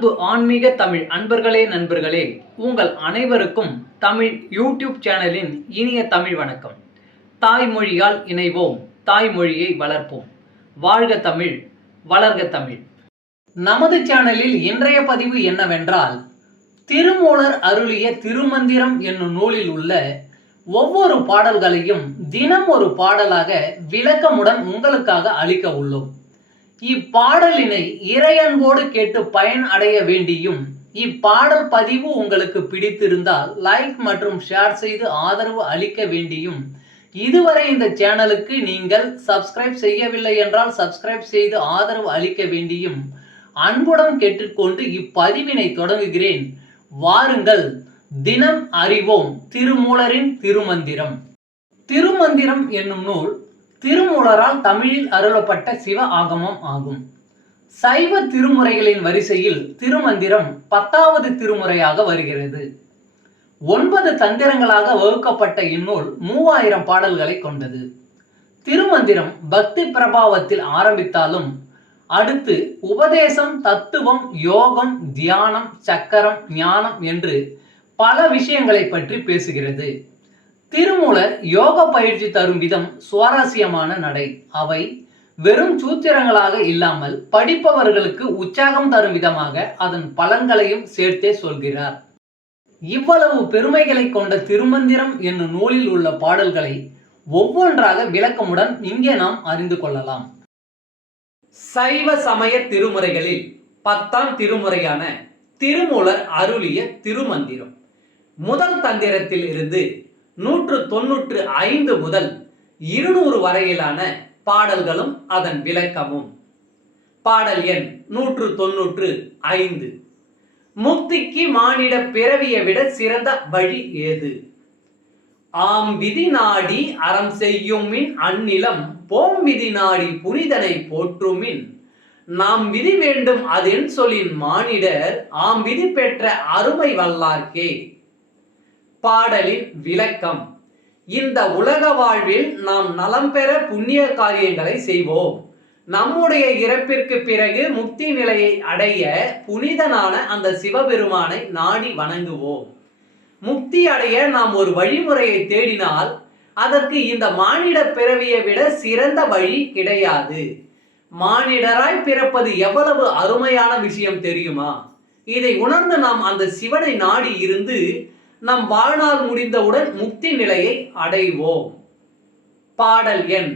அன்பு ஆன்மீக தமிழ் அன்பர்களே நண்பர்களே, உங்கள் அனைவருக்கும் தமிழ் யூடியூப் சேனலின் இனிய தமிழ் வணக்கம். தாய்மொழியால் இணைவோம், தாய்மொழியை வளர்ப்போம். வாழ்க தமிழ், வளர்க தமிழ். நமது சேனலில் இன்றைய பதிவு என்னவென்றால், திருமூலர் அருளிய திருமந்திரம் என்னும் நூலில் உள்ள ஒவ்வொரு பாடல்களையும் தினம் ஒரு பாடலாக விளக்கமுடன் உங்களுக்காக அளிக்க உள்ளோம். இப்பாடலினை இறையன்போடு கேட்டு பயன் அடைய வேண்டியும், இப்பாடல் பதிவு உங்களுக்கு பிடித்திருந்தால் லைக் மற்றும் ஷேர் செய்து ஆதரவு அளிக்க வேண்டியும், இதுவரை இந்த சேனலுக்கு நீங்கள் சப்ஸ்கிரைப் செய்யவில்லை என்றால் சப்ஸ்கிரைப் செய்து ஆதரவு அளிக்க வேண்டியும் அன்புடன் கேட்டுக்கொண்டு இப்பதிவினை தொடங்குகிறேன். வாருங்கள், தினம் அறிவோம் திருமூலரின் திருமந்திரம். திருமந்திரம் என்னும் நூல் திருமூலரால் தமிழில் அருளப்பட்ட சிவ ஆகமம் ஆகும். சைவ திருமுறைகளின் வரிசையில் திருமந்திரம் 10வது திருமுறையாக வருகிறது. 9 தந்திரங்களாக வகுக்கப்பட்ட இந்நூல் 3000 பாடல்களை கொண்டது. திருமந்திரம் பக்தி பிரபாவத்தில் ஆரம்பித்தாலும் அடுத்து உபதேசம், தத்துவம், யோகம், தியானம், சக்கரம், ஞானம் என்று பல விஷயங்களை பற்றி பேசுகிறது. திருமூலர் யோக பயிற்சி தரும் விதம் சுவாரஸ்யமான நடை. அவை வெறும் சூத்திரங்களாக இல்லாமல் படிப்பவர்களுக்கு உற்சாகம் தரும் விதமாக அதன் பலன்களையும் சேர்த்தே சொல்கிறார். இவ்வளவு பெருமைகளை கொண்ட திருமந்திரம் என்னும் நூலில் உள்ள பாடல்களை ஒவ்வொன்றாக விளக்கமுடன் இங்கே நாம் அறிந்து கொள்ளலாம். சைவ சமய திருமுறைகளில் 10ஆம் திருமுறையான திருமூலர் அருளிய திருமந்திரம். முதல் தந்திரத்தில் இருந்து 195 முதல் 200 வரையிலான பாடல்களும் அதன் விளக்கமும். பாடல் எண் 195. முக்திக்கு மானிட பிறவியை விட சிறந்த வழி ஏது? ஆம் விதி நாடி அறம் செய்யுமின் அந்நிலம் போம் விதி நாடி புனிதனை போற்றுமின் நாம் விதி வேண்டும் அதென் சொல்லின் மானிடர் ஆம் விதி பெற்ற அருமை வல்லார்க்கே. பாடலின் விளக்கம். இந்த உலக வாழ்வில் நாம் நலம் பெற புண்ணிய காரியங்களை செய்வோம். நம்முடைய இறப்பிற்கு பிறகு முக்தி நிலையை அடைய புனிதனான அந்த சிவபெருமானை நாடி வணங்குவோம். முக்தி அடைய நாம் ஒரு வழிமுறையை தேடினால் அதற்கு இந்த மானிட பிறவியை விட சிறந்த வழி கிடையாது. மானிடராய் பிறப்பது எவ்வளவு அருமையான விஷயம் தெரியுமா? இதை உணர்ந்து நாம் அந்த சிவனை நாடி இருந்து நம் வாழ்நாள் முடிந்தவுடன் முக்தி நிலையை அடைவோம். பாடல் எண்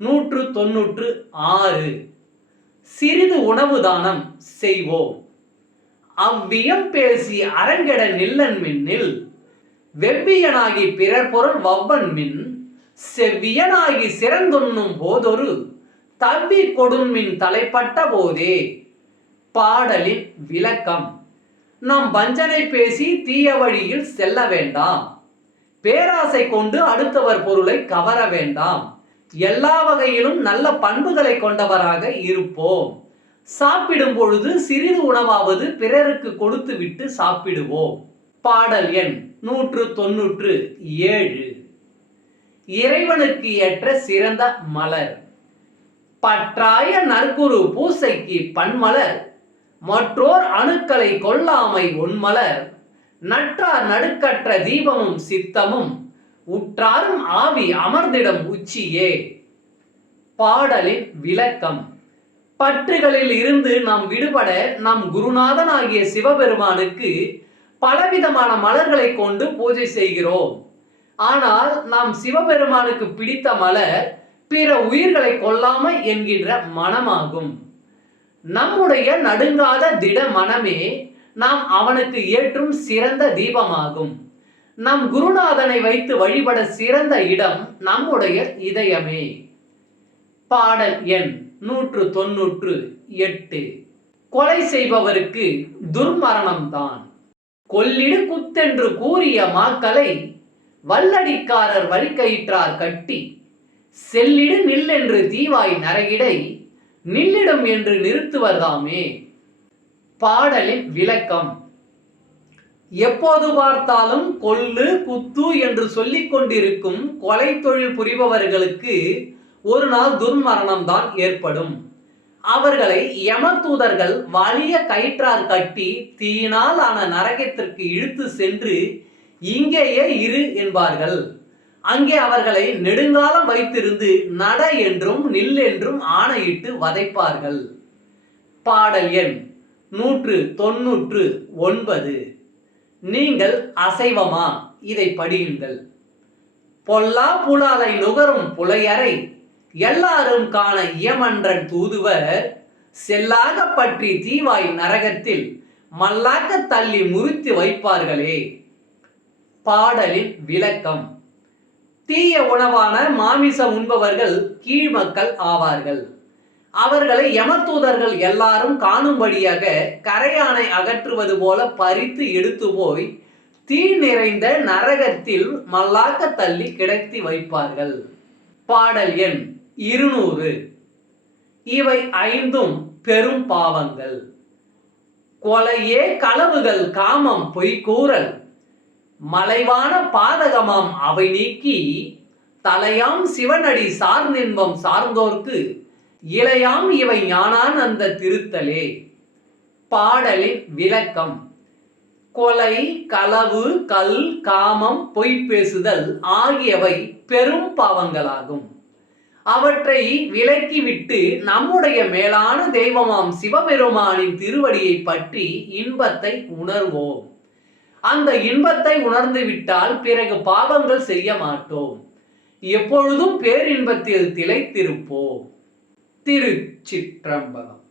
196. சிறிது உணவு தானம் செய்வோம். அவ்வியம் பேசி அரங்கெட நில்லன் மின்னில் வெவ்வியனாகி பிறர் பொருள் வவ்வன் மின் செவ்வியனாகி சிறந்துண்ணும் போதொரு தவ்வி கொடுன்மின் தலைப்பட்ட போதே. பாடலின் விளக்கம். நாம் வஞ்சனை பேசி தீய வழியில் செல்ல வேண்டாம். பேராசை கொண்டு அடுத்தவர் பொருளை கவர வேண்டாம். எல்லா வகையிலும் நல்ல பண்புகளை கொண்டவராக இருப்போம். சாப்பிடும் பொழுது சிறிது உணவாவது பிறருக்கு கொடுத்து விட்டு சாப்பிடுவோம். பாடல் எண் 197. இறைவனுக்கு ஏற்ற சிறந்த மலர். பற்றாய நற்குரு பூசைக்கு பன்மலர் மற்றோர் அணுக்களை கொல்லாமை ஒன்மலர் நற்றார் நடுக்கற்ற தீபமும் சித்தமும் உற்றாரும் ஆவி அமர்ந்திடம் உச்சியே. பாடலின் விளக்கம். பற்றுகளில் இருந்து நாம் விடுபட நம் குருநாதன் ஆகிய சிவபெருமானுக்கு பலவிதமான மலர்களை கொண்டு பூஜை செய்கிறோம். ஆனால் நாம் சிவபெருமானுக்கு பிடித்த மலர் பிற உயிர்களை கொல்லாமை என்கின்ற மனமாகும். நம்முடைய நடுங்காத திட மனமே நாம் அவனுக்கு ஏற்றும் சிறந்த தீபமாகும். நம் குருநாதனை வைத்து வழிபட சிறந்த இடம் நம்முடைய இதயமே. பாடல் எண் 198. கொலை செய்பவருக்கு துர்மரணம்தான். கொல்லிடு குத்தென்று கூறிய மாக்களை வல்லடிக்காரர் வழிக்கயிற்றார் கட்டி செல்லிடு நில்லென்று தீவாய் நரகிடை நில்லிடம் என்று நிறுத்துவர்தாமே. பாடலின் விளக்கம். எப்போது பார்த்தாலும் கொல்லு குத்து என்று சொல்லிக் கொண்டிருக்கும் கொலை தொழில் புரிபவர்களுக்கு ஒரு நாள் துர்மரணம் தான் ஏற்படும். அவர்களை யமதூதர்கள் வலிய கயிற்றார் கட்டி தீயினால் ஆன நரகத்திற்கு இழுத்து சென்று இங்கேயே இரு என்பார்கள். அங்கே அவர்களை நெடுங்காலம் வைத்திருந்து நட என்றும் நில் என்றும் ஆணையிட்டு வதைப்பார்கள். பாடல் எண் 199. நீங்கள் அசைவமா? இதை படியுங்கள். பொல்லா புலாலை நுகரும் புலையரை எல்லாரும் காண இயமன்றன் தூதுவர் செல்லாக பற்றி தீவாய் நரகத்தில் மல்லாக்க தள்ளி முறித்து வைப்பார்களே. பாடலின் விளக்கம். தீய உணவான மாமிசம் உண்பவர்கள் கீழ்மக்கள் ஆவார்கள். அவர்களை யமதூதர்கள் எல்லாரும் காணும்படியாக கரையானை அகற்றுவது போல பறித்து எடுத்து போய் தீ நிறைந்த நரகத்தில் மல்லாக்க தள்ளி கிடத்தி வைப்பார்கள். பாடல் எண் 200. இவை ஐந்தும் பெரும் பாவங்கள். கொலையே, களவுகள், காமம், பொய்கூறல், மலைவான பாதகமாம் அவை நீக்கி தலையாம் சிவனடி சார்ந்தின்பம் சார்ந்தோர்க்கு இளையாம் இவை ஞானான் அந்த திருத்தலே. பாடலின் விளக்கம். கொலை, களவு, கல், காமம், பொய் பேசுதல் ஆகியவை பெரும் பாவங்களாகும். அவற்றை விலக்கிவிட்டு நம்முடைய மேலான தெய்வமாம் சிவபெருமானின் திருவடியை பற்றி இன்பத்தை உணர்வோம். அந்த இன்பத்தை உணர்ந்து விட்டால் பிறகு பாவங்கள் செய்ய மாட்டோம். எப்பொழுதும் பேரின்பத்தில் திளைத்திருப்போம். திருச்சிற்றம்பலம்.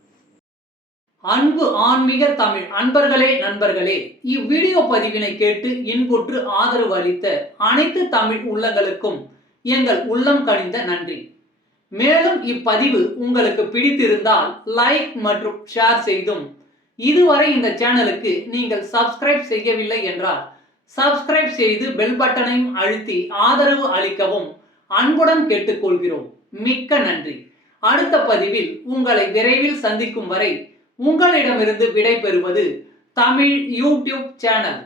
அன்பு ஆன்மீக தமிழ் அன்பர்களே, நண்பர்களே, இவ்வீடியோ பதிவினை கேட்டு இன்புற்று ஆதரவு அளித்த அனைத்து தமிழ் உள்ளங்களுக்கும் எங்கள் உள்ளம் கனிந்த நன்றி. மேலும் இப்பதிவு உங்களுக்கு பிடித்திருந்தால் லைக் மற்றும் ஷேர் செய்தும், இதுவரை இந்த சேனலுக்கு நீங்கள் சப்ஸ்கிரைப் செய்யவில்லை என்றால் சப்ஸ்கிரைப் செய்து பெல் பட்டனையும் அழுத்தி ஆதரவு அளிக்கவும் அன்புடன் கேட்டுக்கொள்கிறோம். மிக்க நன்றி. அடுத்த பதிவில் உங்களை விரைவில் சந்திக்கும் வரை உங்களிடமிருந்து விடை பெறுவது தமிழ் யூடியூப் சேனல்.